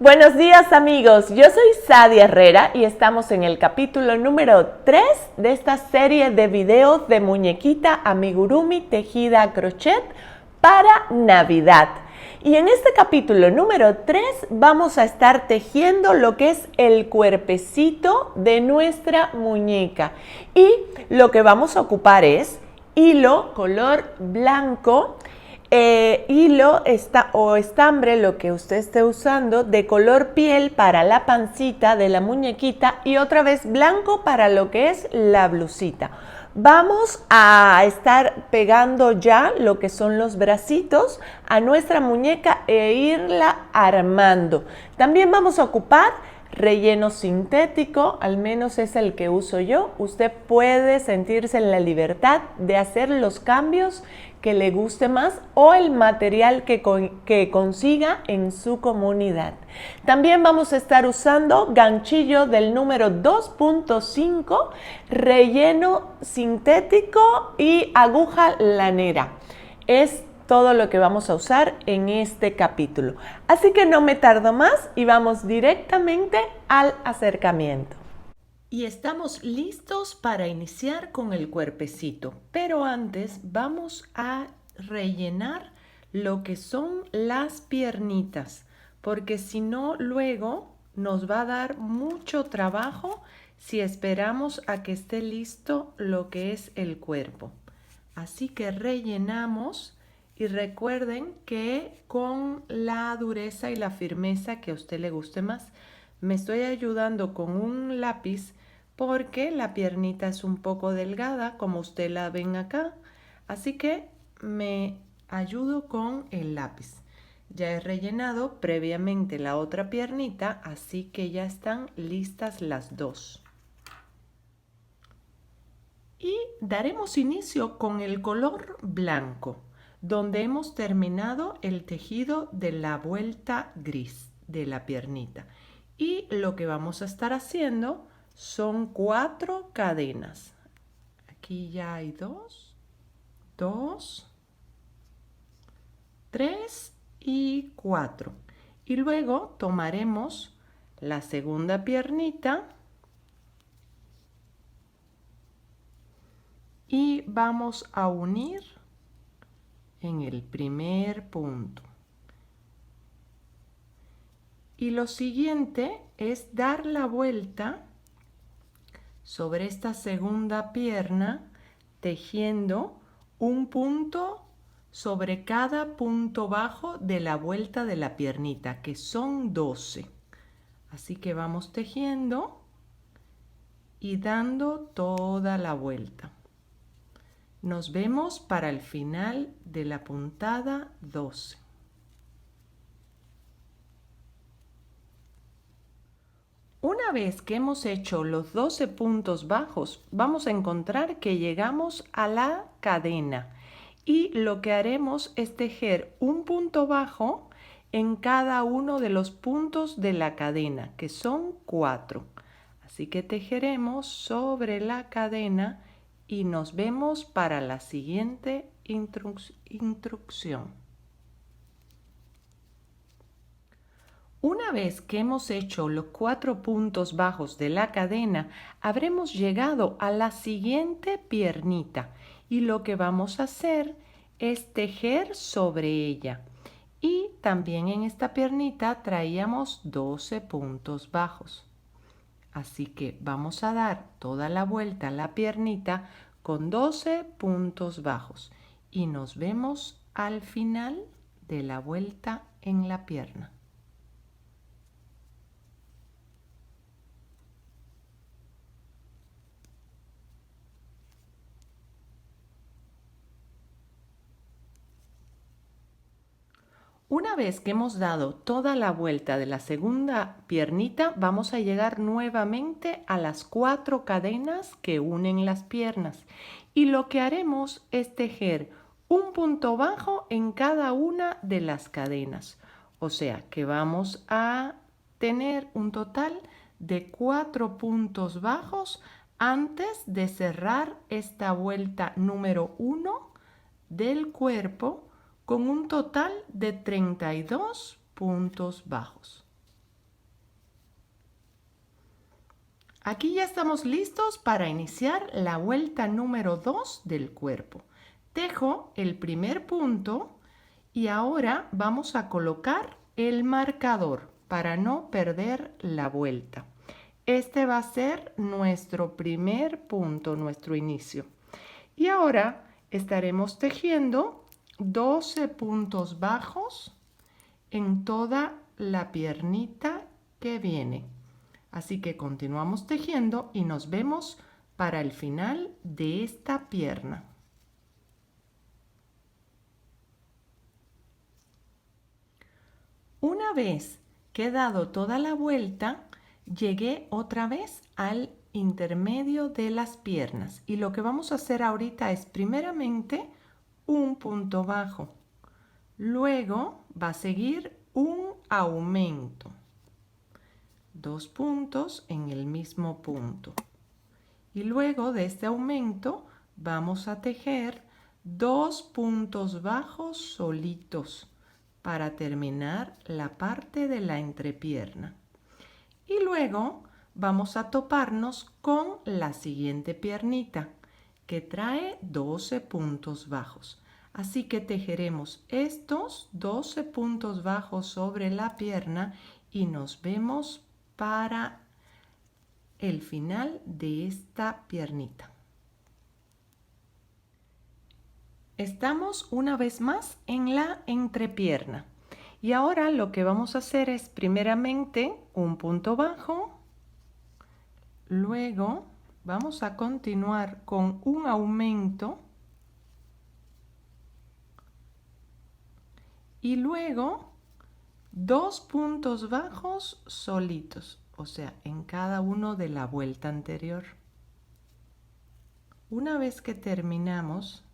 Buenos días amigos, yo soy Sadia Herrera y estamos en el capítulo número 3 de esta serie de videos de muñequita amigurumi tejida a crochet para Navidad. Y en este capítulo número 3 vamos a estar tejiendo lo que es el cuerpecito de nuestra muñeca. Y lo que vamos a ocupar es hilo color blanco, hilo o estambre, lo que usted esté usando, de color piel para la pancita de la muñequita y otra vez blanco para lo que es la blusita. Vamos a estar pegando ya lo que son los bracitos a nuestra muñeca e irla armando. También vamos a ocupar relleno sintético, al menos es el que uso yo. Usted puede sentirse en la libertad de hacer los cambios que le guste más o el material que consiga en su comunidad. También vamos a estar usando ganchillo del número 2.5, relleno sintético y aguja lanera. Es todo lo que vamos a usar en este capítulo. Así que no me tardo más y vamos directamente al acercamiento. Y estamos listos para iniciar con el cuerpecito, pero antes vamos a rellenar lo que son las piernitas, porque si no luego nos va a dar mucho trabajo si esperamos a que esté listo lo que es el cuerpo. Así que rellenamos y recuerden que con la dureza y la firmeza que a usted le guste más. Me estoy ayudando con un lápiz porque la piernita es un poco delgada, como usted la ven acá. Así que me ayudo con el lápiz. Ya he rellenado previamente la otra piernita, así que ya están listas las dos. Y daremos inicio con el color blanco, donde hemos terminado el tejido de la vuelta gris de la piernita. Y lo que vamos a estar haciendo son 4 cadenas. Aquí ya hay 2, 3 y 4. Y luego tomaremos la segunda piernita y vamos a unir en el primer punto. Y lo siguiente es dar la vuelta sobre esta segunda pierna, tejiendo un punto sobre cada punto bajo de la vuelta de la piernita, que son 12. Así que vamos tejiendo y dando toda la vuelta. Nos vemos para el final de la puntada 12. Una vez que hemos hecho los 12 puntos bajos, vamos a encontrar que llegamos a la cadena y lo que haremos es tejer un punto bajo en cada uno de los puntos de la cadena, que son 4. Así que tejeremos sobre la cadena y nos vemos para la siguiente instrucción. Una vez que hemos hecho los 4 puntos bajos de la cadena, habremos llegado a la siguiente piernita y lo que vamos a hacer es tejer sobre ella. Y también en esta piernita traíamos 12 puntos bajos. Así que vamos a dar toda la vuelta a la piernita con 12 puntos bajos y nos vemos al final de la vuelta en la pierna. Una vez que hemos dado toda la vuelta de la segunda piernita, vamos a llegar nuevamente a las 4 cadenas que unen las piernas. Y lo que haremos es tejer un punto bajo en cada una de las cadenas. O sea que vamos a tener un total de 4 puntos bajos antes de cerrar esta vuelta número 1 del cuerpo, con un total de 32 puntos bajos. Aquí ya estamos listos para iniciar la vuelta número 2 del cuerpo. Tejo el primer punto y ahora vamos a colocar el marcador para no perder la vuelta. Este va a ser nuestro primer punto, nuestro inicio. Y ahora estaremos tejiendo 12 puntos bajos en toda la piernita que viene. Así que continuamos tejiendo y nos vemos para el final de esta pierna. Una vez que he dado toda la vuelta, llegué otra vez al intermedio de las piernas. Y lo que vamos a hacer ahorita es primeramente un punto bajo. Luego va a seguir un aumento. 2 puntos en el mismo punto. Y luego de este aumento vamos a tejer 2 puntos bajos solitos para terminar la parte de la entrepierna. Y luego vamos a toparnos con la siguiente piernita que trae 12 puntos bajos. Así que tejeremos estos 12 puntos bajos sobre la pierna y nos vemos para el final de esta piernita. Estamos una vez más en la entrepierna y ahora lo que vamos a hacer es primeramente un punto bajo, luego vamos a continuar con un aumento y luego 2 puntos bajos solitos, o sea, en cada uno de la vuelta anterior. Una vez que terminamos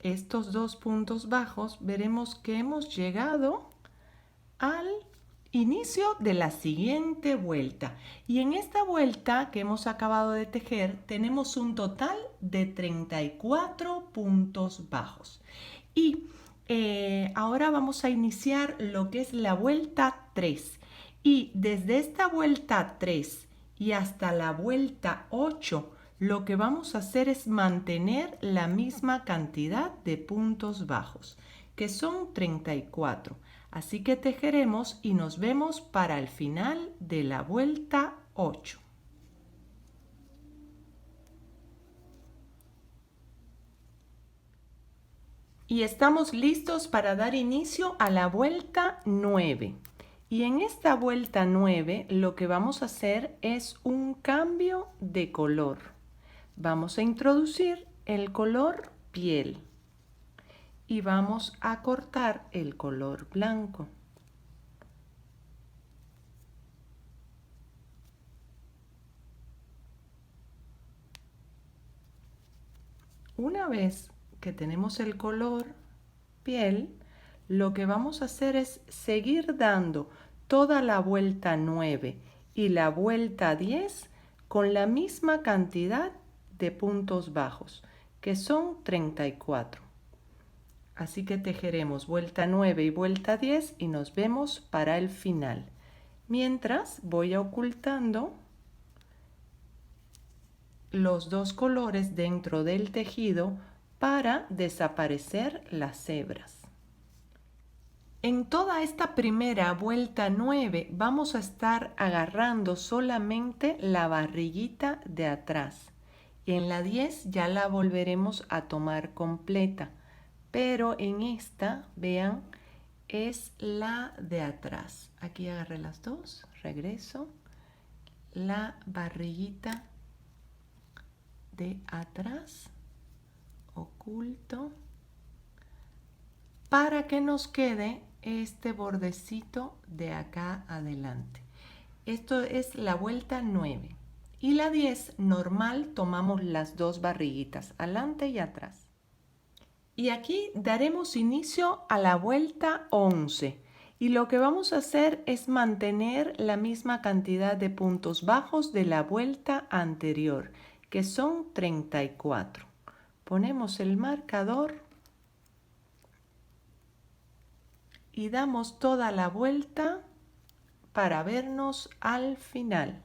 estos 2 puntos bajos, veremos que hemos llegado al inicio de la siguiente vuelta. Y en esta vuelta que hemos acabado de tejer, tenemos un total de 34 puntos bajos. Y ahora vamos a iniciar lo que es la vuelta 3. Y desde esta vuelta 3 y hasta la vuelta 8, lo que vamos a hacer es mantener la misma cantidad de puntos bajos, que son 34. Así que tejeremos y nos vemos para el final de la vuelta 8. Y estamos listos para dar inicio a la vuelta 9. Y en esta vuelta 9 lo que vamos a hacer es un cambio de color. Vamos a introducir el color piel y vamos a cortar el color blanco. Una vez que tenemos el color piel, lo que vamos a hacer es seguir dando toda la vuelta 9 y la vuelta 10 con la misma cantidad de puntos bajos, que son 34. Así que tejeremos vuelta 9 y vuelta 10 y nos vemos para el final. Mientras voy ocultando los 2 colores dentro del tejido para desaparecer las hebras. En toda esta primera vuelta 9 vamos a estar agarrando solamente la barriguita de atrás. Y en la 10 ya la volveremos a tomar completa. Pero en esta, vean, es la de atrás. Aquí agarré las 2, regreso. La barriguita de atrás, oculto, para que nos quede este bordecito de acá adelante. Esto es la vuelta 9. Y la 10 normal tomamos las 2 barriguitas, adelante y atrás. Y aquí daremos inicio a la vuelta 11. Y lo que vamos a hacer es mantener la misma cantidad de puntos bajos de la vuelta anterior, que son 34. Ponemos el marcador y damos toda la vuelta para vernos al final.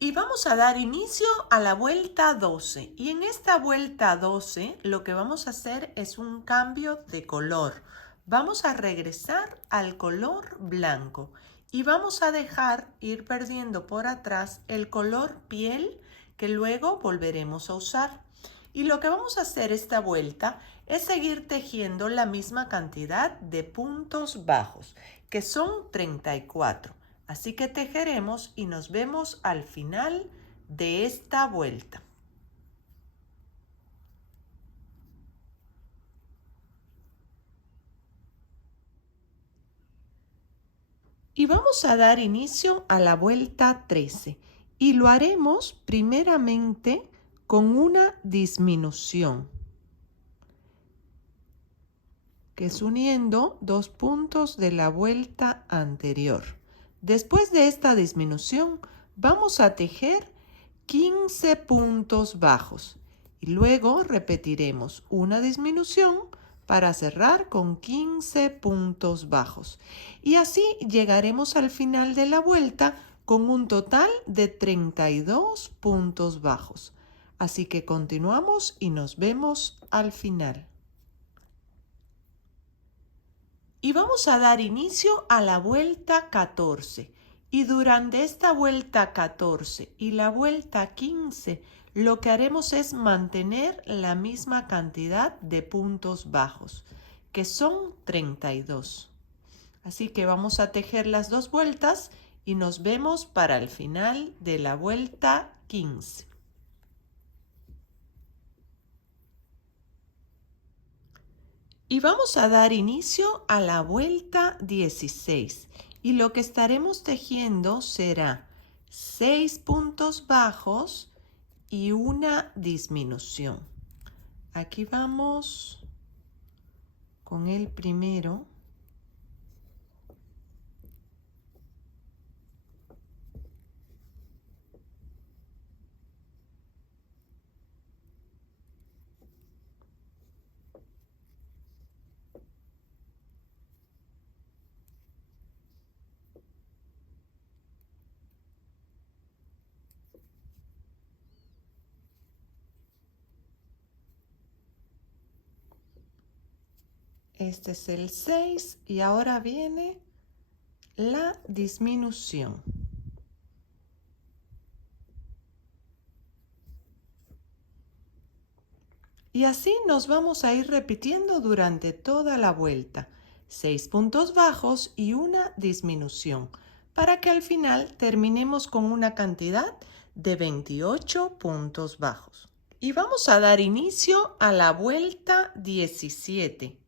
Y vamos a dar inicio a la vuelta 12. Y en esta vuelta 12 lo que vamos a hacer es un cambio de color. Vamos a regresar al color blanco y vamos a dejar ir perdiendo por atrás el color piel que luego volveremos a usar. Y lo que vamos a hacer esta vuelta es seguir tejiendo la misma cantidad de puntos bajos, que son 34. Así que tejeremos y nos vemos al final de esta vuelta. Y vamos a dar inicio a la vuelta 13 y lo haremos primeramente con una disminución, que es uniendo dos puntos de la vuelta anterior. Después de esta disminución, vamos a tejer 15 puntos bajos y luego repetiremos una disminución para cerrar con 15 puntos bajos. Y así llegaremos al final de la vuelta con un total de 32 puntos bajos. Así que continuamos y nos vemos al final. Y vamos a dar inicio a la vuelta 14. Y durante esta vuelta 14 y la vuelta 15, lo que haremos es mantener la misma cantidad de puntos bajos, que son 32. Así que vamos a tejer las dos vueltas y nos vemos para el final de la vuelta 15. Y vamos a dar inicio a la vuelta 16 y lo que estaremos tejiendo será 6 puntos bajos y una disminución. Aquí vamos con el primero. Este es el 6 y ahora viene la disminución. Y así nos vamos a ir repitiendo durante toda la vuelta. 6 puntos bajos y una disminución, para que al final terminemos con una cantidad de 28 puntos bajos. Y vamos a dar inicio a la vuelta 17.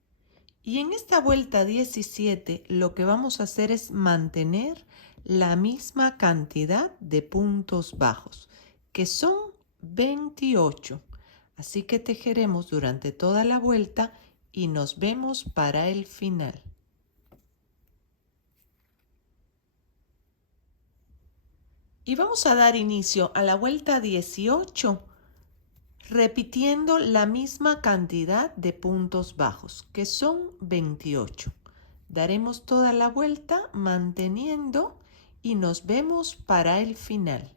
Y en esta vuelta 17 lo que vamos a hacer es mantener la misma cantidad de puntos bajos, que son 28. Así que tejeremos durante toda la vuelta y nos vemos para el final. Y vamos a dar inicio a la vuelta 18, repitiendo la misma cantidad de puntos bajos, que son 28. Daremos toda la vuelta manteniendo y nos vemos para el final.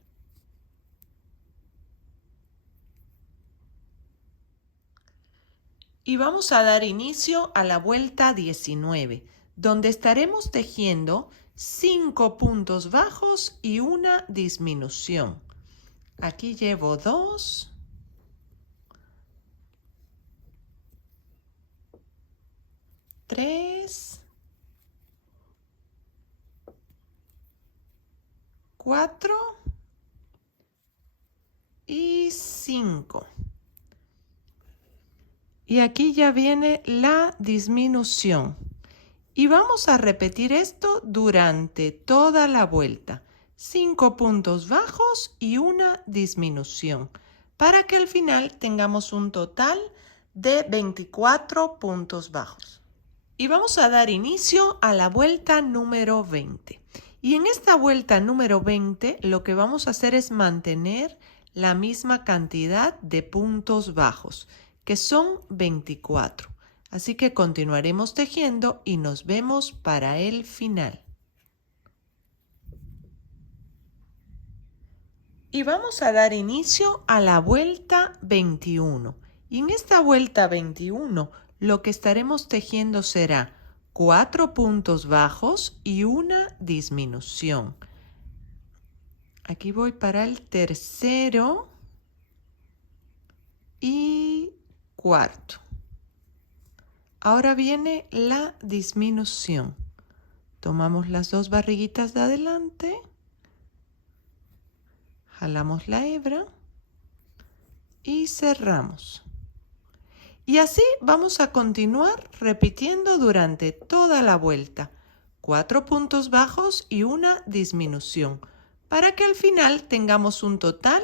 Y vamos a dar inicio a la vuelta 19, donde estaremos tejiendo 5 puntos bajos y una disminución. Aquí llevo 2, 3, 4 y 5. Y aquí ya viene la disminución. Y vamos a repetir esto durante toda la vuelta. 5 puntos bajos y una disminución, para que al final tengamos un total de 24 puntos bajos. Y vamos a dar inicio a la vuelta número 20. Y en esta vuelta número 20 lo que vamos a hacer es mantener la misma cantidad de puntos bajos, que son 24. Así que continuaremos tejiendo y nos vemos para el final. Y vamos a dar inicio a la vuelta 21. Y en esta vuelta 21 lo que estaremos tejiendo será 4 puntos bajos y una disminución. Aquí voy para el tercero y cuarto. Ahora viene la disminución. Tomamos las dos barriguitas de adelante, jalamos la hebra y cerramos. Y así vamos a continuar repitiendo durante toda la vuelta. 4 puntos bajos y una disminución, para que al final tengamos un total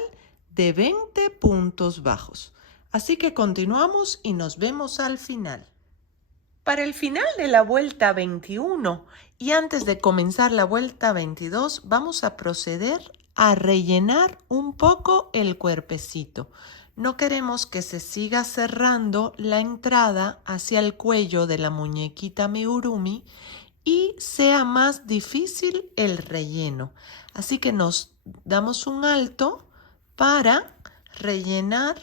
de 20 puntos bajos. Así que continuamos y nos vemos al final. Para el final de la vuelta 21 y antes de comenzar la vuelta 22, vamos a proceder a rellenar un poco el cuerpecito. No queremos que se siga cerrando la entrada hacia el cuello de la muñequita amigurumi y sea más difícil el relleno. Así que nos damos un alto para rellenar.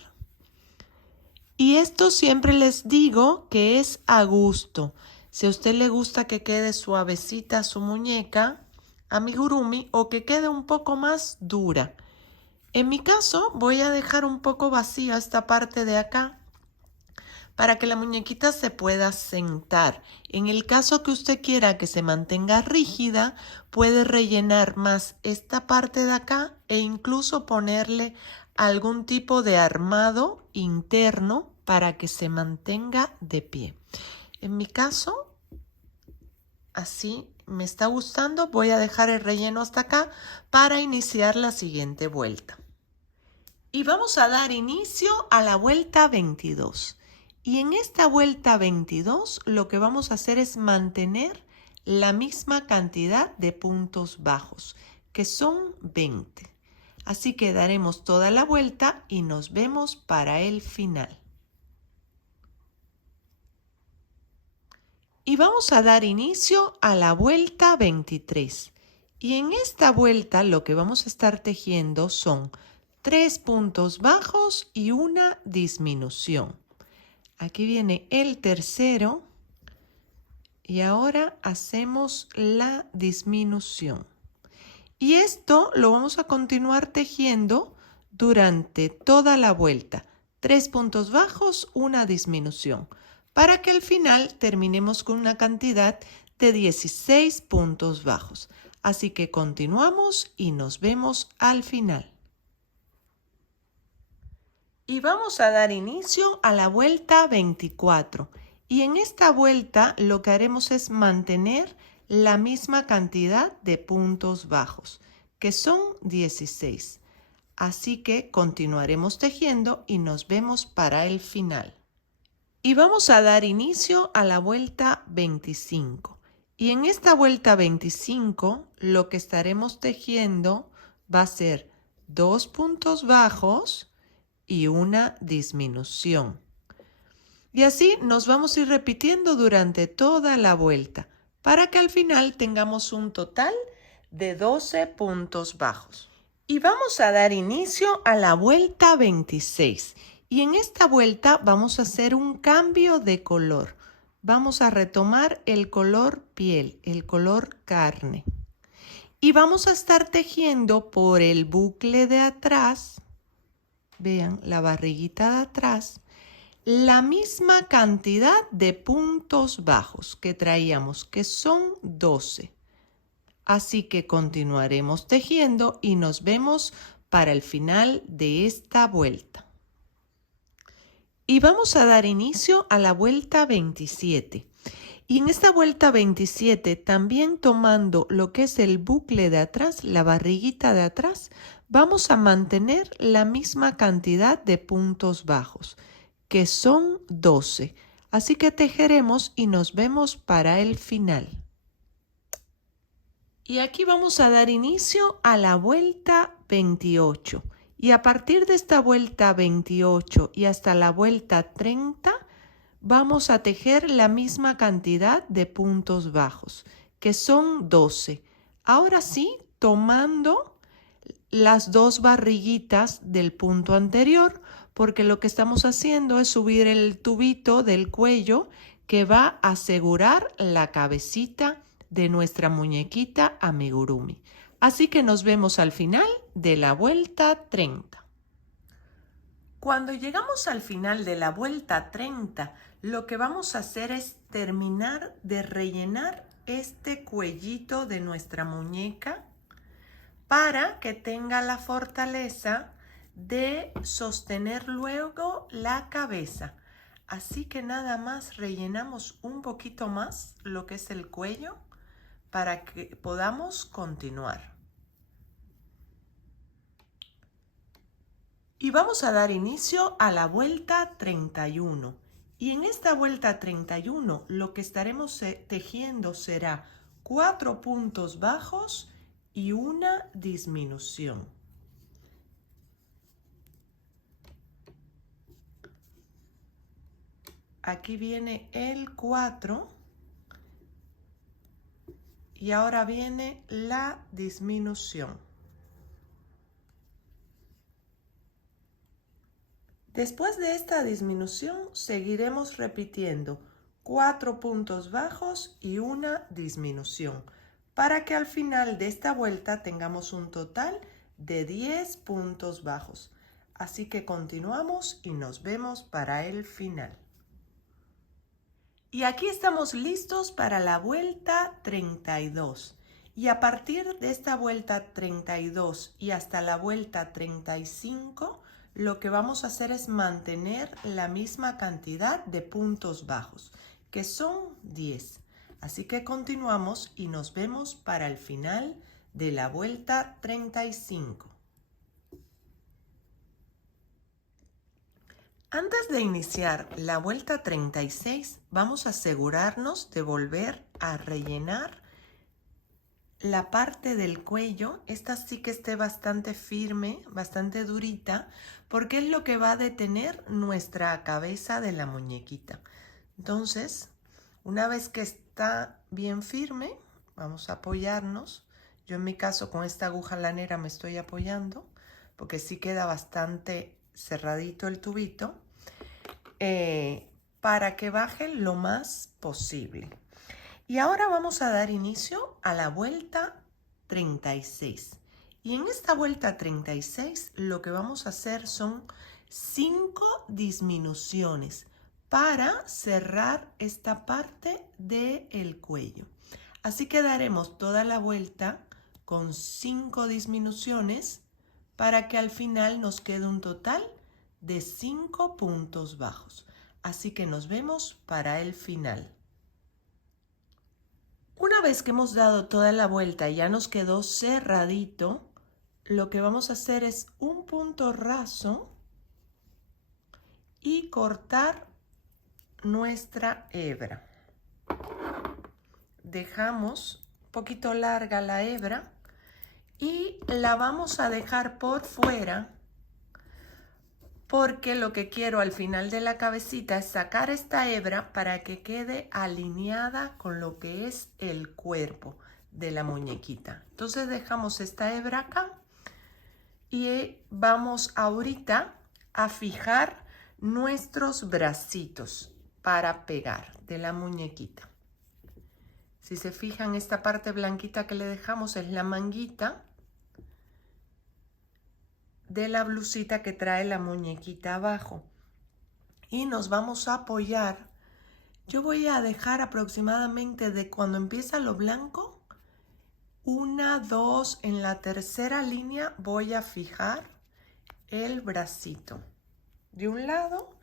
Y esto siempre les digo que es a gusto. Si a usted le gusta que quede suavecita su muñeca amigurumi o que quede un poco más dura. En mi caso voy a dejar un poco vacía esta parte de acá para que la muñequita se pueda sentar. En el caso que usted quiera que se mantenga rígida, puede rellenar más esta parte de acá e incluso ponerle algún tipo de armado interno para que se mantenga de pie. En mi caso, así me está gustando. Voy a dejar el relleno hasta acá para iniciar la siguiente vuelta. Y vamos a dar inicio a la vuelta 22. Y en esta vuelta 22 lo que vamos a hacer es mantener la misma cantidad de puntos bajos, que son 20. Así que daremos toda la vuelta y nos vemos para el final. Y vamos a dar inicio a la vuelta 23. Y en esta vuelta lo que vamos a estar tejiendo son 3 puntos bajos y una disminución. Aquí viene el tercero y ahora hacemos la disminución. Y esto lo vamos a continuar tejiendo durante toda la vuelta. 3 puntos bajos, una disminución, para que al final terminemos con una cantidad de 16 puntos bajos. Así que continuamos y nos vemos al final. Y vamos a dar inicio a la vuelta 24. Y en esta vuelta lo que haremos es mantener la misma cantidad de puntos bajos, que son 16. Así que continuaremos tejiendo y nos vemos para el final. Y vamos a dar inicio a la vuelta 25. Y en esta vuelta 25 lo que estaremos tejiendo va a ser 2 puntos bajos y una disminución. Y así nos vamos a ir repitiendo durante toda la vuelta, para que al final tengamos un total de 12 puntos bajos. Y vamos a dar inicio a la vuelta 26. Y en esta vuelta vamos a hacer un cambio de color. Vamos a retomar el color piel, el color carne. Y vamos a estar tejiendo por el bucle de atrás, vean la barriguita de atrás, la misma cantidad de puntos bajos que traíamos, que son 12. Así que continuaremos tejiendo y nos vemos para el final de esta vuelta. Y vamos a dar inicio a la vuelta 27. Y en esta vuelta 27, también tomando lo que es el bucle de atrás, la barriguita de atrás, vamos a mantener la misma cantidad de puntos bajos, que son 12. Así que tejeremos y nos vemos para el final. Y aquí vamos a dar inicio a la vuelta 28. Y a partir de esta vuelta 28 y hasta la vuelta 30, vamos a tejer la misma cantidad de puntos bajos, que son 12. Ahora sí, tomando las dos barriguitas del punto anterior, porque lo que estamos haciendo es subir el tubito del cuello que va a asegurar la cabecita de nuestra muñequita amigurumi. Así que nos vemos al final de la vuelta 30. Cuando llegamos al final de la vuelta 30, lo que vamos a hacer es terminar de rellenar este cuellito de nuestra muñeca para que tenga la fortaleza de sostener luego la cabeza. Así que nada más rellenamos un poquito más lo que es el cuello para que podamos continuar. Y vamos a dar inicio a la vuelta 31. Y en esta vuelta 31 lo que estaremos tejiendo será 4 puntos bajos y una disminución. Aquí viene el 4 y ahora viene la disminución. Después de esta disminución seguiremos repitiendo 4 puntos bajos y una disminución para que al final de esta vuelta tengamos un total de 10 puntos bajos. Así que continuamos y nos vemos para el final. Y aquí estamos listos para la vuelta 32. Y a partir de esta vuelta 32 y hasta la vuelta 35, lo que vamos a hacer es mantener la misma cantidad de puntos bajos, que son 10. Así que continuamos y nos vemos para el final de la vuelta 35. Antes de iniciar la vuelta 36, vamos a asegurarnos de volver a rellenar la parte del cuello. Esta sí que esté bastante firme, bastante durita, porque es lo que va a detener nuestra cabeza de la muñequita. Entonces, una vez que está bien firme, vamos a apoyarnos. Yo en mi caso con esta aguja lanera me estoy apoyando, porque sí queda bastante cerradito el tubito, para que baje lo más posible. Y ahora vamos a dar inicio a la vuelta 36. Y en esta vuelta 36 lo que vamos a hacer son 5 disminuciones para cerrar esta parte del cuello. Así que daremos toda la vuelta con 5 disminuciones para que al final nos quede un total de 5 puntos bajos. Así que nos vemos para el final. Una vez que hemos dado toda la vuelta y ya nos quedó cerradito, lo que vamos a hacer es un punto raso y cortar nuestra hebra. Dejamos un poquito larga la hebra y la vamos a dejar por fuera, porque lo que quiero al final de la cabecita es sacar esta hebra para que quede alineada con lo que es el cuerpo de la muñequita. Entonces dejamos esta hebra acá y vamos ahorita a fijar nuestros bracitos para pegar de la muñequita. Si se fijan, esta parte blanquita que le dejamos es la manguita de la blusita que trae la muñequita abajo. Y nos vamos a apoyar. Yo voy a dejar aproximadamente de cuando empieza lo blanco, 1, 2, en la tercera línea voy a fijar el bracito de un lado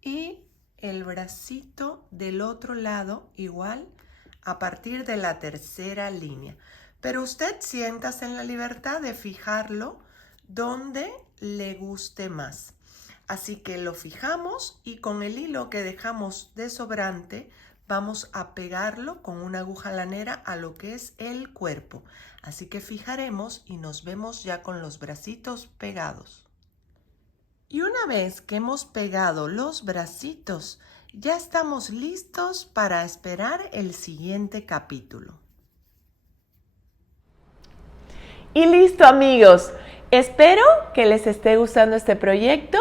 y el bracito del otro lado igual a partir de la tercera línea. Pero usted siéntase en la libertad de fijarlo donde le guste más. Así que lo fijamos y con el hilo que dejamos de sobrante vamos a pegarlo con una aguja lanera a lo que es el cuerpo. Así que fijaremos y nos vemos ya con los bracitos pegados. Y una vez que hemos pegado los bracitos, ya estamos listos para esperar el siguiente capítulo. Y listo, amigos. Espero que les esté gustando este proyecto,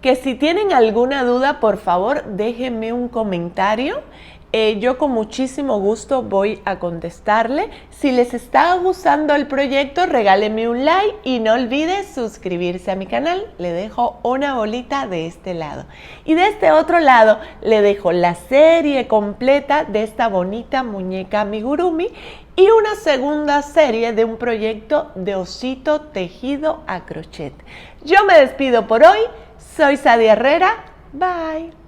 que si tienen alguna duda, por favor, déjenme un comentario. Yo con muchísimo gusto voy a contestarle. Si les está gustando el proyecto, regálenme un like y no olviden suscribirse a mi canal. Le dejo una bolita de este lado. Y de este otro lado le dejo la serie completa de esta bonita muñeca amigurumi y una segunda serie de un proyecto de osito tejido a crochet. Yo me despido por hoy. Soy Sadia Herrera. Bye.